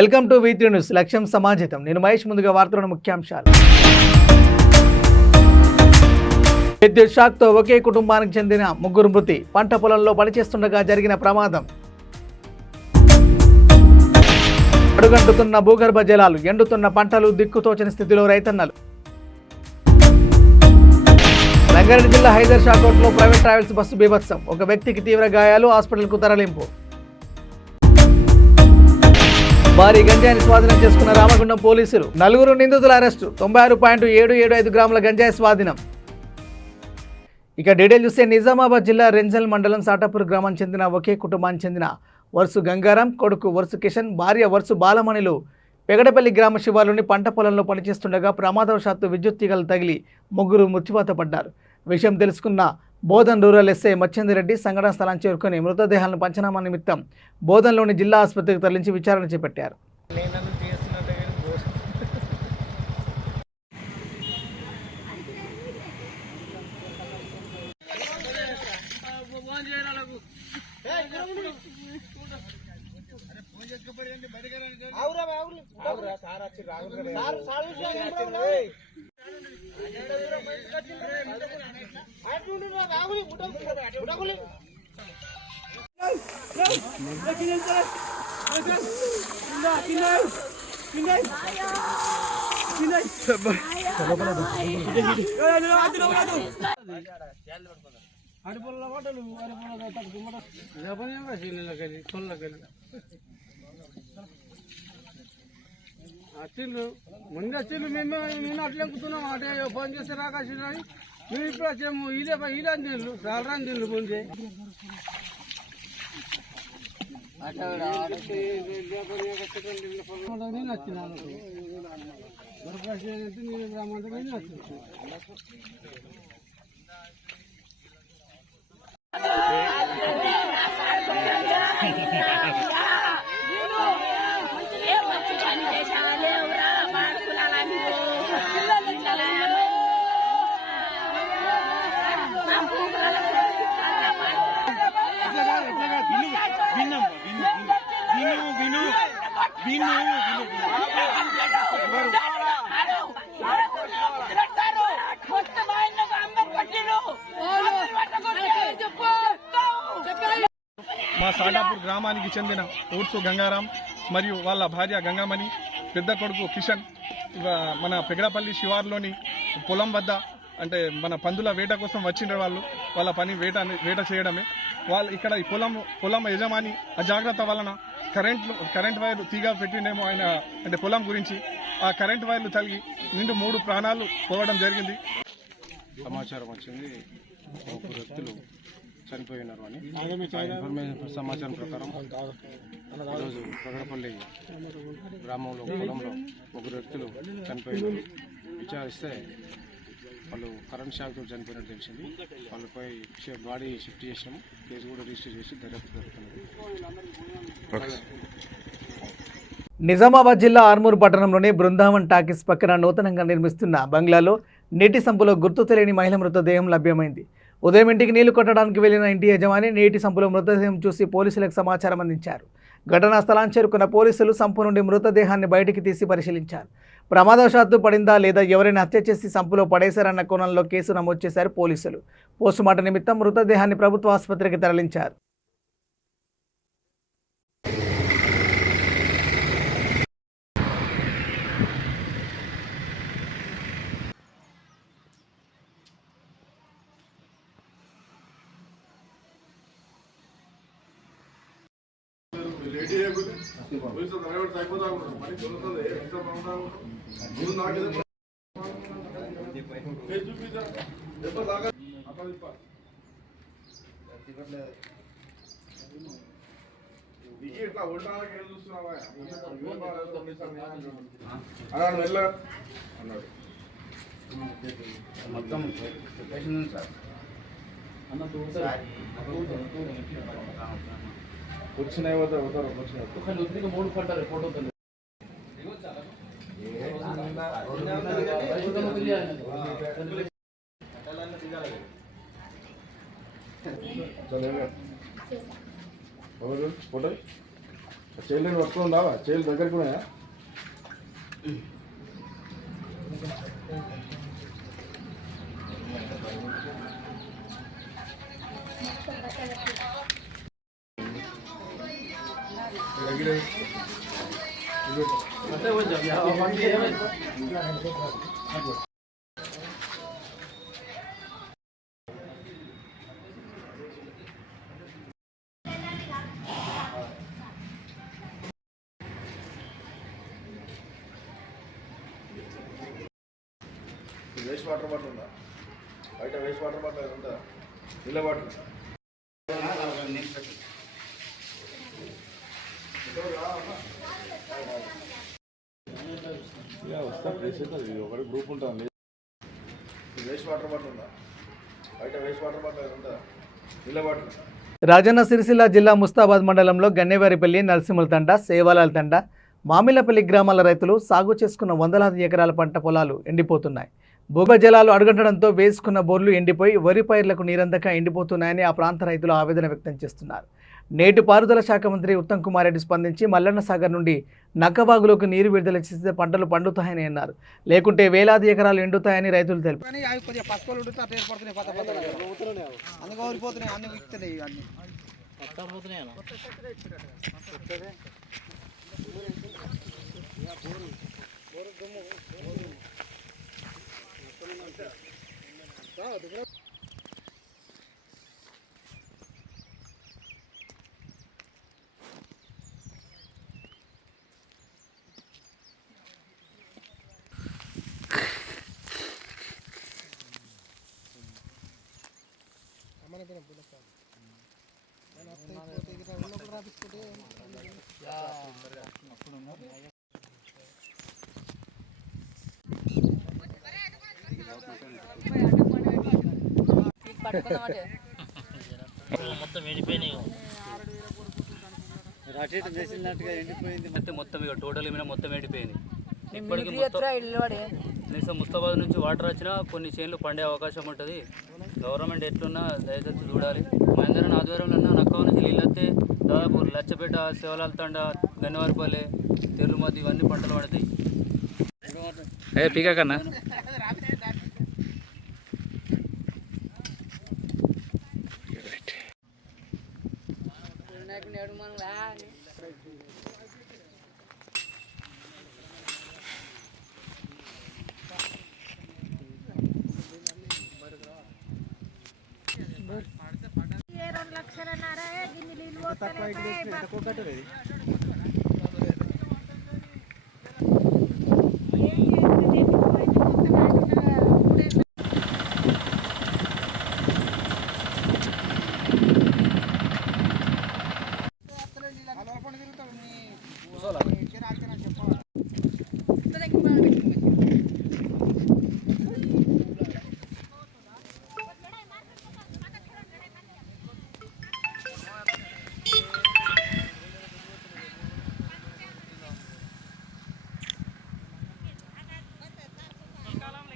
Welcome to V3 news. లక్ష్యం సమాజితం. నేను మహేష్. ముందుగా వార్తల ముఖ్యాంశాలు. విద్యుత్ షాక్తో ఒకే కుటుంబానికి చెందిన ముగ్గురు మృతి. పంట పొలంలో పనిచేస్తుండగా జరిగిన ప్రమాదం. అడుగంటుతున్న భూగర్భ జలాలు, ఎండుతున్న పంటలు, దిక్కుతోచని స్థితిలో రైతన్నలు. రంగారెడ్డి జిల్లా హైదర్ షాకోట్లో ప్రైవేట్ ట్రావెల్స్ బస్సు బీభత్సం. ఒక వ్యక్తికి తీవ్ర గాయాలు, హాస్పిటల్కు తరలింపు. భారీ గంజాయిని స్వాధీనం చేసుకున్న రామగుండం పోలీసులు. 4 నిందితుల అరెస్టు. 96.775 గ్రాముల గంజాయి స్వాధీనం. ఇక డీటెయిల్ చూస్తే నిజామాబాద్ జిల్లా రెంజల్ మండలం సాటాపూర్ గ్రామానికి చెందిన ఒకే కుటుంబానికి చెందిన వర్సు గంగారాం, కొడుకు వర్సు కిషన్, భార్య వర్సు బాలమణిలు పెగడపల్లి గ్రామ శివారులోని పంట పొలంలో పనిచేస్తుండగా ప్రమాదవశాత్తు విద్యుత్ తీగలు తగిలి ముగ్గురు మృత్యువాత పడ్డారు. విషయం తెలుసుకున్న బోధన్ రూరల్ ఎస్ఐ మచ్చేందర్ సంఘటనా స్థలాన్ని చేరుకొని మృతదేహాలను పంచనామా నిమిత్తం బోధన్లోని జిల్లా ఆసుపత్రికి తరలించి విచారణ చేపట్టారు. వచ్చిండ్రు ముందు వచ్చిండ్రు. మేము అట్లా ఎక్కుతున్నాం. అటే ఫోన్ చేస్తే రాకాశం అని మేము ఇప్పుడు వచ్చాము. ఇదే అందిండ్రు, చాలా అందిండ్రు ముందే. నేను వచ్చినాను దొరకాశం నేను గ్రామంతా నేను వచ్చింది. మా సాటాపూర్ గ్రామానికి చెందిన ఊర్సు గంగారాం మరియు వాళ్ళ భార్య గంగామణి, పెద్ద కొడుకు కిషన్ మన పెగడపల్లి శివార్లోని పొలం వద్ద అంటే మన పందుల వేట కోసం వచ్చిండ్రు. వాళ్ళ పని వేట చేయడమే. వాళ్ళు ఇక్కడ ఈ పొలం యజమాని అజాగ్రత్త వలన కరెంట్ వైర్లు తీగ పెట్టిండేమో ఆయన అంటే పొలం గురించి. ఆ కరెంట్ వైర్లు తగిలి 3 ప్రాణాలు పోవడం జరిగింది. సమాచారం వచ్చింది, ముగ్గురు వ్యక్తులు చనిపోయినారు అని. ఇన్ఫర్మేషన్ సమాచారం ప్రకారం ఈరోజు పెగడపల్లి గ్రామంలో పొలంలో ముగ్గురు వ్యక్తులు చనిపోయినారు. విచారిస్తే వాళ్ళు కరెంట్ షాక్తో చనిపోయినట్టు తెలిసింది. వాళ్ళపై బాడీ షిఫ్ట్ చేసినాము. కేసు కూడా రిజిస్టర్ చేసి దర్యాప్తు జరుగుతున్నది. నిజామాబాద్ జిల్లా ఆర్మూర్ పట్టణంలోని బృందావన్ టాకీస్ పక్కన నూతనంగా నిర్మిస్తున్న బంగ్లాలో నీటి సంపులో గుర్తు తెలియని మహిళ మృతదేహం లభ్యమైంది. ఉదయం ఇంటికి నీళ్లు కొట్టడానికి వెళ్లిన ఇంటి యజమాని నీటి సంపులో మృతదేహం చూసి పోలీసులకు సమాచారం అందించారు. ఘటనా స్థలాన్ని చేరుకున్న పోలీసులు సంపు నుండి మృతదేహాన్ని బయటికి తీసి పరిశీలించారు. ప్రమాదవశాత్తు పడిందా లేదా ఎవరైనా హత్య చేసి సంపులో పడేశారన్న కోణంలో కేసు నమోదు చేశారు పోలీసులు. పోస్టుమార్టం నిమిత్తం మృతదేహాన్ని ప్రభుత్వ ఆసుపత్రికి తరలించారు. ఇట్లా ఉండడానికి ఏం చూస్తున్నావా అన్నాడు వెళ్ళ అన్నాడు. మొత్తం సార్ వచ్చినాయి వచ్చినాయి 3 పడ్డారు ఫోటో ఫోటో చేయలేని పట్టుకుందా చేయలు దగ్గరికి ఉన్నాయా? వేస్ట్ వాటర్ బాటిల్ ఉందా? బయట వేస్ట్ వాటర్ బాటిల్ ఉందా? నీళ్ళ బాటిల్ వస్తా ప్లేస్ అవుతుంది. ఒకటి గ్రూప్ ఉంటుంది. వేస్ట్ వాటర్ బాటిల్ ఉందా? బయట వేస్ట్ వాటర్ బాటిల్ ఉందా? నీళ్ళ బాటిల్. రాజన్న సిరిసిల్ల జిల్లా ముస్తాబాద్ మండలంలో గన్నేవారిపల్లి, నరసింహుల తండ, సేవాలాల తండ, మామిళ్లపల్లి గ్రామాల రైతులు సాగు చేసుకున్న వందలాది ఎకరాల పంట పొలాలు ఎండిపోతున్నాయి. భూగర్భ జలాలు అడుగంటడంతో వేసుకున్న బోర్లు ఎండిపోయి వరి పైర్లకు నీరందక ఎండిపోతున్నాయని ఆ ప్రాంత రైతులు ఆవేదన వ్యక్తం చేస్తున్నారు. నేటి పారుదల శాఖ మంత్రి ఉత్తమ్ కుమార్ రెడ్డి స్పందించి మల్లన్న సాగర్ నుండి నక్కవాగులోకి నీరు విడుదల చేస్తే పంటలు పండుతాయని అన్నారు. లేకుంటే వేలాది ఎకరాలు ఎండుతాయని రైతులు తెలిపారు. మొత్తం ఎండిపోయినాయి. మొత్తం ఇక టోటల్ మీద మొత్తం ఎండిపోయింది. ఇప్పటికీ కనీసం ముస్తాబాద్ నుంచి వాటర్ వచ్చినా కొన్ని చేనులు పండే అవకాశం ఉంటుంది. గవర్నమెంట్ ఎట్లున్నా దయచేసి చూడాలి. మహేంద్రన్ ఆధ్వర్యంలో నక్కవ నుంచి నీళ్ళు వస్తే దాదాపు లచ్చపేట, సేవలాల తండ, గన్నవారిపల్లి, తెర్రుమతి ఇవన్నీ పంటలు పడతాయి. పీకా కన్నా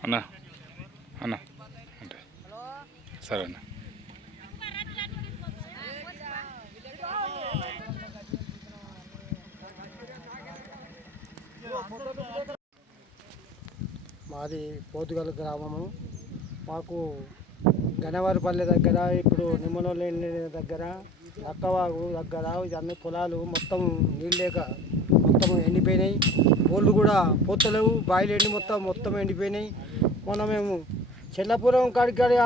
అన్నా అన్నా అంటే సరే అన్న. మాది పోతుగల్ గ్రామము. మాకు గన్నవారిపల్లి దగ్గర, ఇప్పుడు నిమ్మనోళ్ళ దగ్గర, నక్కవాగు దగ్గర ఇవన్నీ పొలాలు మొత్తం నీళ్ళు లేక మొత్తం ఎండిపోయినాయి. బోళ్ళు కూడా పోతలేవు, బాయిలు ఎండి మొత్తం ఎండిపోయినాయి. మొన్న మేము చెల్లపురం కాడికాడి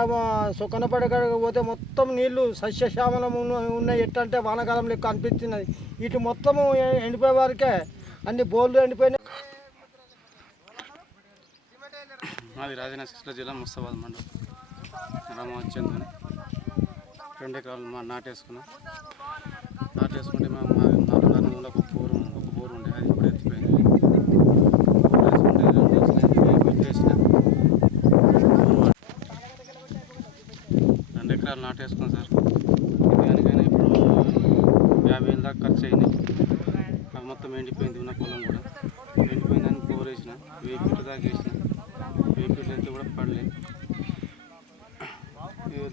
సొక్కనపడ కాడికి పోతే మొత్తం నీళ్లు సస్యశ్యామలం ఉన్నాయి. ఎట్టంటే వానాకాలం లెక్క అనిపిస్తున్నది. ఇటు మొత్తము ఎండిపోయే వారికే అన్ని బోళ్ళు ఎండిపోయినాయి. మాది రాజన్న సిరిసిల్ల జిల్లా ముస్తాబాద్ మండలం రామచంద్రని 2 ఎకరాలు నాటేసుకున్నాం. నాటేసుకుంటే మేము 4 నెలల ఒక బోరు ఉండే, అది ఇప్పుడు ఎత్తిపోయింది. పెట్టేసిన 2 ఎకరాలు నాటేసుకున్నాం సార్. దానికైనా ఇప్పుడు 50,000 దాకా ఖర్చు అయింది. అది మొత్తం ఎండిపోయింది. ఉన్న పొలం కూడా ఎండిపోయిందని బోర్ వేసిన 1000 ఫీట్ల దాకా వేసిన. 1000 ఫీట్లు అయితే కూడా పడలేదు.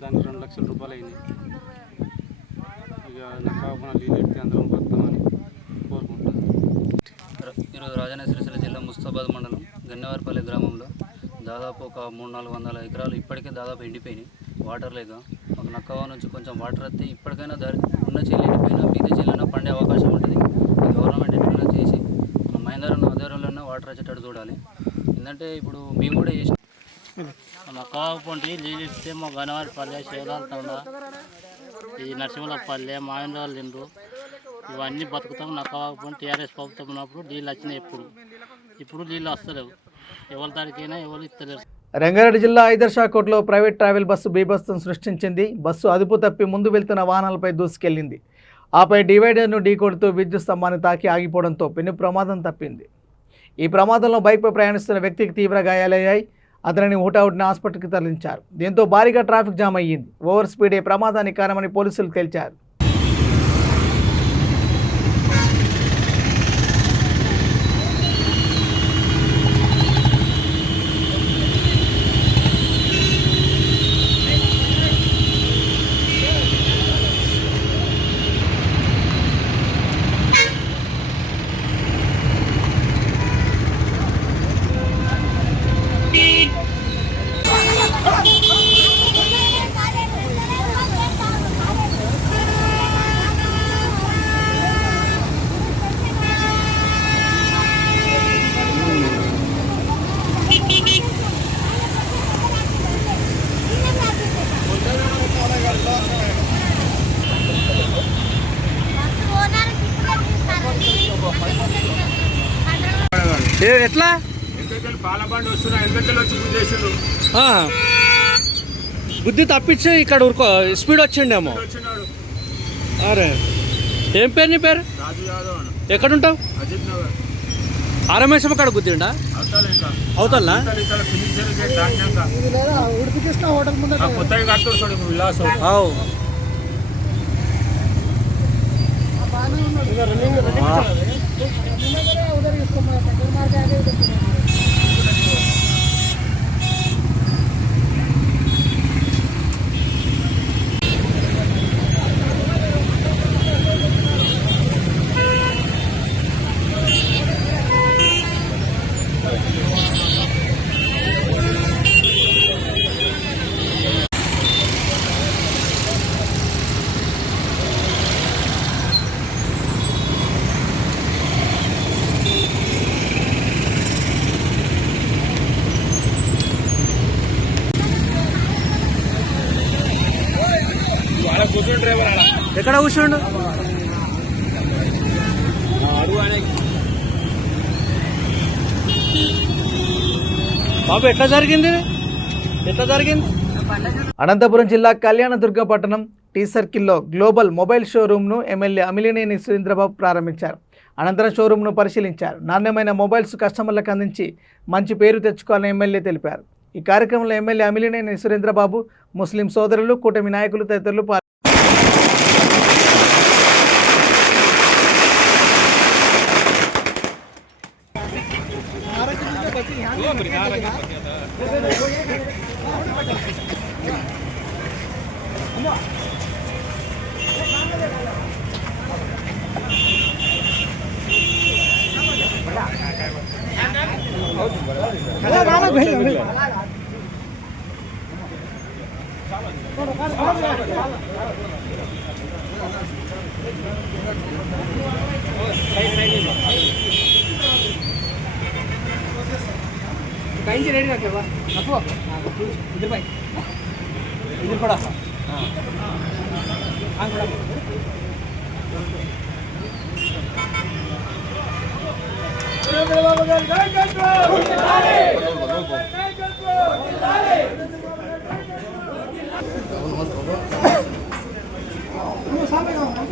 దానికి 2 లక్షల రూపాయలు అయింది. ఇక నాకు కాకుండా నీళ్ళు ఎత్తి అందరం కొత్తామని ఈరోజు రాజన్న సిరిసిల్ల జిల్లా ముస్తాబాద్ మండలం గన్నవారిపల్లి గ్రామంలో దాదాపు ఒక 300-400 ఎకరాలు ఇప్పటికే దాదాపు ఎండిపోయినాయి. వాటర్ లేక ఒక నక్కవా నుంచి కొంచెం వాటర్ వస్తే ఇప్పటికైనా ఉన్న చెల్లి ఎండిపోయినా మిగతా చెల్లైనా పండే అవకాశం ఉంటుంది. గవర్నమెంట్ ఎట్లైనా చేసి మహేందర్ ఆధ్వర్యంలో వాటర్ వచ్చేటట్టు చూడాలి. ఎందుకంటే ఇప్పుడు మేము కూడా చేసి నక్కవా పొంటి నీళ్ళు ఇస్తే మా గన్నవారిపల్లె శివలాల్ తండ ఈ నరసింహపల్లె మాయందరాలు తిండ్రు ఇవన్నీ బతుకుతాం. నక్కవాకపోతే టీఆర్ఎస్ ప్రభుత్వం ఉన్నప్పుడు నీళ్ళు వచ్చినాయి. ఇప్పుడు నీళ్ళు వస్తలేవు. ఎవరి దానికైనా ఎవరు ఇస్తలేరు. రంగారెడ్డి జిల్లా ఐదర్షాకోట్లో ప్రైవేట్ ట్రావెల్ బస్సు బీభత్సం సృష్టించింది. బస్సు అదుపు తప్పి ముందు వెళ్తున్న వాహనాలపై దూసుకెళ్లింది. ఆపై డివైడర్ను ఢీకొడుతూ విద్యుత్ స్తంభాన్ని తాకి ఆగిపోవడంతో పెను ప్రమాదం తప్పింది. ఈ ప్రమాదంలో బైక్పై ప్రయాణిస్తున్న వ్యక్తికి తీవ్ర గాయాలయ్యాయి. అతనిని హుటాహుటిన హాస్పిటల్కి తరలించారు. దీంతో భారీగా ట్రాఫిక్ జామ్ అయ్యింది. ఓవర్ స్పీడే ప్రమాదానికి కారణమని పోలీసులు తేల్చారు. ఎట్లా బుద్ధి తప్పించి ఇక్కడ స్పీడ్ వచ్చిండేమో. అరే ఏం పేరు నీ పేరు? ఎక్కడుంటావు? ఆరమేశం అక్కడ గుద్దిండా అవుతా ఎక్కడ కూర్చోండు బాబు? ఎట్లా జరిగింది? అనంతపురం జిల్లా కళ్యాణదుర్గ పట్టణం టీ సర్కిల్లో గ్లోబల్ మొబైల్ షోరూమ్ను ఎమ్మెల్యే అమిలినేని సురేంద్రబాబు ప్రారంభించారు. అనంతరం షోరూమ్ను పరిశీలించారు. నాణ్యమైన మొబైల్స్ కస్టమర్లకు అందించి మంచి పేరు తెచ్చుకోవాలని ఎమ్మెల్యే తెలిపారు. ఈ కార్యక్రమంలో ఎమ్మెల్యే అమిలినేని సురేంద్రబాబు, ముస్లిం సోదరులు, కూటమి నాయకులు తదితరులు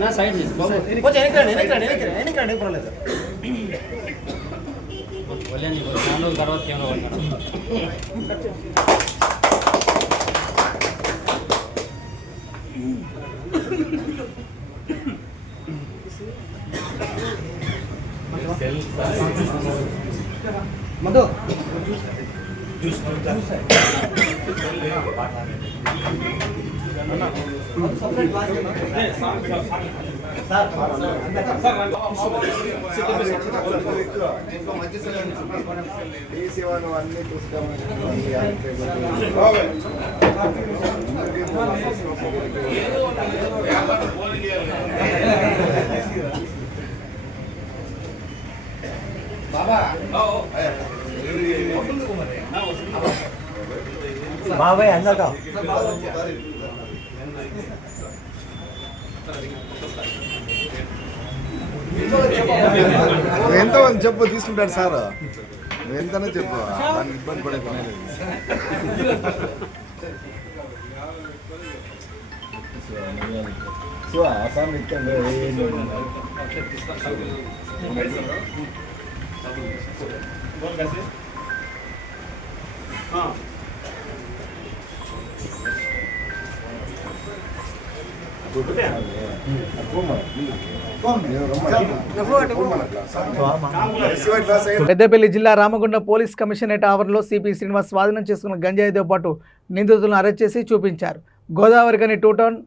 నా సైడ్ పర్లేదు. తర్వాత కెమెరా మధు బాబాయ్ అందక ఎంత చెప్పు తీసుకుంటాడు సార్, నువ్వు ఎంతనే చెప్పు, దానికి ఇబ్బంది పడే పని లేదు. సో ఆసాం ఇస్తాను పెద్దపల్లి జిల్లా రామగుండం పోలీస్ కమిషనరేట్ ఆవరణలో సిపి శ్రీనివాస్ స్వాధీనం చేసుకున్న గంజాయితో పాటు నిందితులను అరెస్ట్ చేసి చూపించారు. గోదావరి గని 2 టౌన్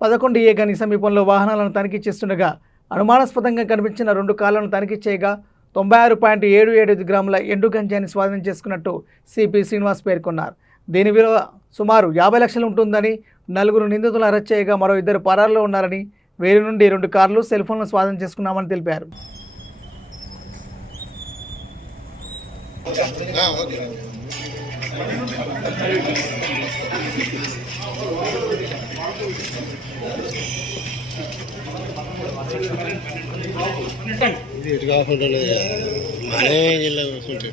11A గని సమీపంలో వాహనాలను తనిఖీ చేస్తుండగా అనుమానాస్పదంగా కనిపించిన 2 కార్లను తనిఖీ చేయగా 96.775 గ్రాముల ఎండు గంజాయిని స్వాధీనం చేసుకున్నట్టు సిపి శ్రీనివాస్ పేర్కొన్నారు. దీని విలువ సుమారు 50 లక్షలు ఉంటుందని, 4 నిందితులు అరెస్ట్ చేయగా మరో 2 పరారులో ఉన్నారని, వీరి నుండి 2 కార్లు, సెల్ ఫోన్లు స్వాధీనం చేసుకున్నామని తెలిపారు. ఇటు కాకుండా మనే జిల్లా కూర్చుంటే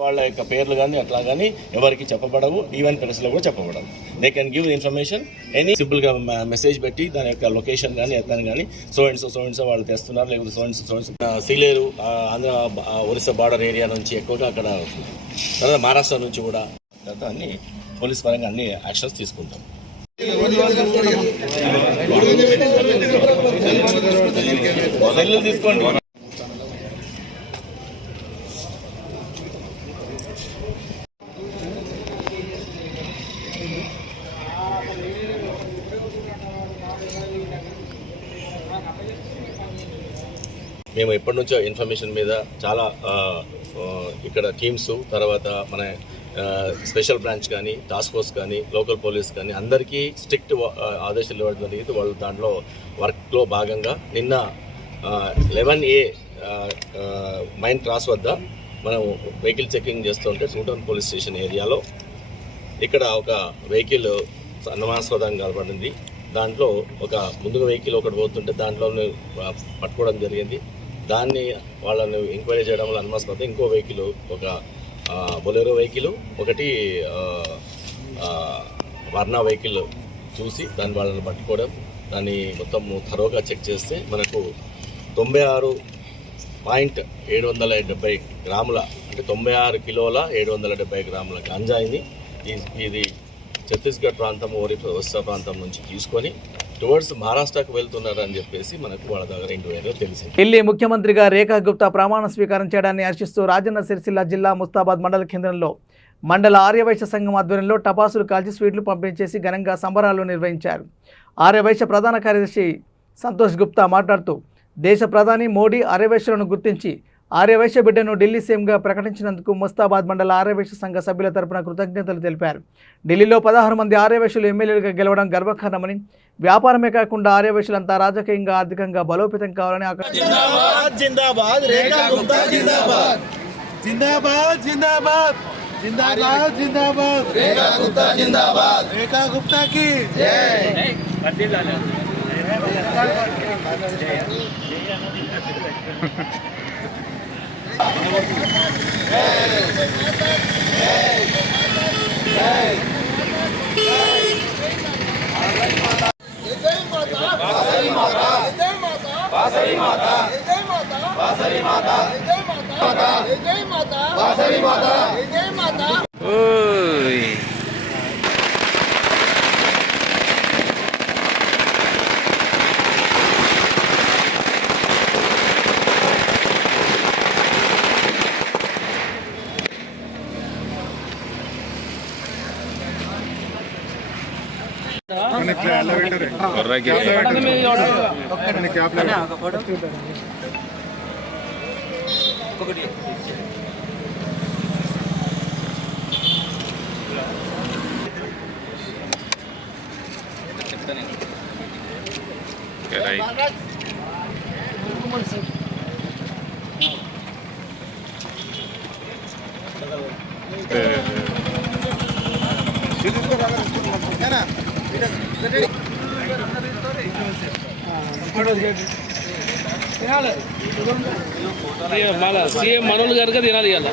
వాళ్ళ యొక్క పేర్లు కానీ అట్లా కానీ ఎవరికి చెప్పబడవు, ఈవెన్ ప్రెస్లో కూడా చెప్పబడవు. They can give information any సింపుల్గా మెసేజ్ పెట్టి దాని యొక్క లొకేషన్ కానీ ఎత్తాను కానీ సో అండ్ సో వాళ్ళు తెస్తున్నారు, లేకపోతే so and so Sileru Andhra Orissa border area నుంచి ఎక్కువగా అక్కడ తర్వాత మహారాష్ట్ర నుంచి కూడా తర్వాత అన్ని పోలీస్ పరంగా అన్ని యాక్షన్స్ తీసుకుంటాం. తీసుకోండి. మేము ఎప్పటి నుంచో ఇన్ఫర్మేషన్ మీద చాలా ఇక్కడ టీమ్స్, తర్వాత మన స్పెషల్ బ్రాంచ్ కానీ, టాస్క్ ఫోర్స్ కానీ, లోకల్ పోలీస్ కానీ అందరికీ స్ట్రిక్ట్ ఆదేశాలు ఇవ్వడం జరిగింది. వాళ్ళు దాంట్లో వర్క్లో భాగంగా నిన్న 11A మైన్ క్రాస్ వద్ద మనం వెహికల్ చెకింగ్ చేస్తుంటే 2 టౌన్ పోలీస్ స్టేషన్ ఏరియాలో ఇక్కడ ఒక వెహికల్ అనుమానాస్పదంగా కనబడింది. దాంట్లో ఒక ముందుగా వెహికల్ ఒకటి పోతుంటే దాంట్లో పట్టుకోవడం జరిగింది. దాన్ని వాళ్ళని ఎంక్వైరీ చేయడం వల్ల అనుమానాస్పదం ఇంకో వెహికల్, ఒక బొలెరో వెహికల్, ఒకటి వర్నా వెహికల్ చూసి దాన్ని వాళ్ళని పట్టుకోవడం, దాన్ని మొత్తం థరోగా చెక్ చేస్తే మనకు 96.770 గ్రాముల అంటే 96 కిలోల 770 గ్రాముల గంజాయిని ఇది ఛత్తీస్గఢ్ ప్రాంతం, ఒరిస్సా ప్రాంతం నుంచి తీసుకొని టువర్డ్స్ మహారాష్ట్రకు వెళ్తున్నారని చెప్పేసి మనకు వాళ్ళ దగ్గర ఎంక్వైరీలో తెలిసింది. ఢిల్లీ ముఖ్యమంత్రిగా రేఖా గుప్తా ప్రమాణ స్వీకారం చేయడాన్ని హర్షిస్తూ రాజన్న సిరిసిల్ల జిల్లా ముస్తాబాద్ మండల కేంద్రంలో మండల ఆర్యవైశ్య సంఘం ఆధ్వర్యంలో టపాసులు కాల్చి స్వీట్లు పంపిణీ చేసి ఘనంగా సంబరాలు నిర్వహించారు. ఆర్యవైశ్య ప్రధాన కార్యదర్శి సంతోష్ గుప్తా మాట్లాడుతూ దేశ ప్రధాని మోడీ ఆర్యవైశ్యులను గుర్తించి ఆర్యవైశ్య బిడ్డను ఢిల్లీ సీఎంగా ప్రకటించినందుకు ముస్తాబాద్ మండల ఆర్యవైశ్య సంఘ సభ్యుల తరపున కృతజ్ఞతలు తెలిపారు. ఢిల్లీలో 16 మంది ఆర్యవైశ్యులు ఎమ్మెల్యేలుగా గెలవడం గర్వకారణమని, వ్యాపారమే కాకుండా ఆర్యవైశ్యులంతా రాజకీయంగా, ఆర్థికంగా బలోపేతం కావాలని जिंदाबाद जिंदाबाद रेखा गुप्ता जिंदाबाद रेखा गुप्ता की సీఎం మనోళ్ళు కనుక తినాలి ఇలా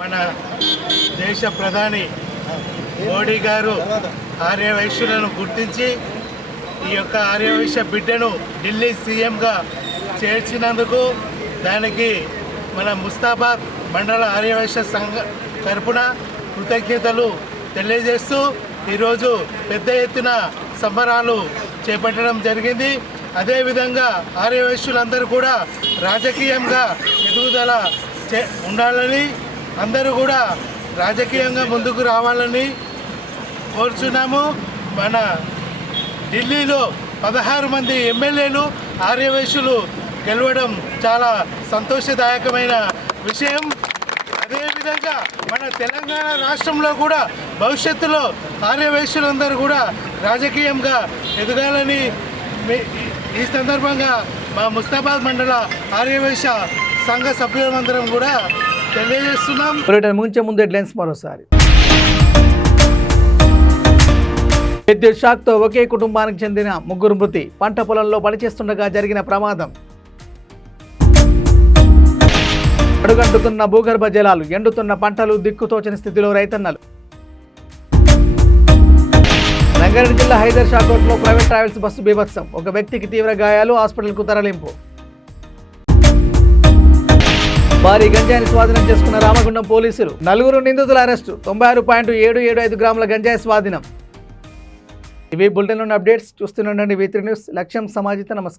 మన దేశ ప్రధాని మోడీ గారు ఆర్యవైశ్యులను గుర్తించి ఈ యొక్క ఆర్యవైశ్య బిడ్డను ఢిల్లీ సీఎంగా చేర్చినందుకు దానికి మన ముస్తాబాద్ మండల ఆర్యవైశ్య సంఘ తరపున కృతజ్ఞతలు తెలియజేస్తూ ఈరోజు పెద్ద ఎత్తున సంబరాలు చేపట్టడం జరిగింది. అదేవిధంగా ఆర్యవైశ్యులందరూ కూడా రాజకీయంగా ఎదుగుదల ఉండాలని, అందరూ కూడా రాజకీయంగా ముందుకు రావాలని కోరుచున్నాము. మన ఢిల్లీలో 16 మంది ఎమ్మెల్యేలు ఆర్యవైశ్యులు గెలవడం చాలా సంతోషదాయకమైన విషయం. అదేవిధంగా మన తెలంగాణ రాష్ట్రంలో కూడా భవిష్యత్తులో ఆర్యవైశ్యులందరూ కూడా రాజకీయంగా ఎదగాలని ఈ సందర్భంగా మా ముస్తాబాద్ మండల ఆర్యవైశ్య సంఘ సభ్యులందరం కూడా తెలియజేస్తున్నాం. ముగించే ముందు హెడ్లైన్స్ మరోసారి. విద్యుత్ షాక్తో ఒకే కుటుంబానికి చెందిన 3 మృతి. పంట పొలంలో పనిచేస్తుండగా జరిగిన ప్రమాదం. అడుగంటుతున్న భూగర్భ జలాలు, ఎండుతున్న పంటలు, దిక్కుతోచని స్థితిలో రైతన్నలు. రంగారెడ్డి జిల్లా హైదర్ షాకోట్లో ప్రైవేట్ ట్రావెల్స్ బస్సు బీభత్సం. ఒక వ్యక్తికి తీవ్ర గాయాలు, హాస్పిటల్కు తరలింపు. భారీ గంజాయిని స్వాధీనం చేసుకున్న రామగుండం పోలీసులు. 4 నిందితుల అరెస్టు. 96.775 గ్రాముల గంజాయి స్వాధీనం. ఇవి బులెటిన్లోని అప్డేట్స్. చూస్తూనే ఉండండి V3 న్యూస్. లక్ష్యం సమాజిత. నమస్కారం.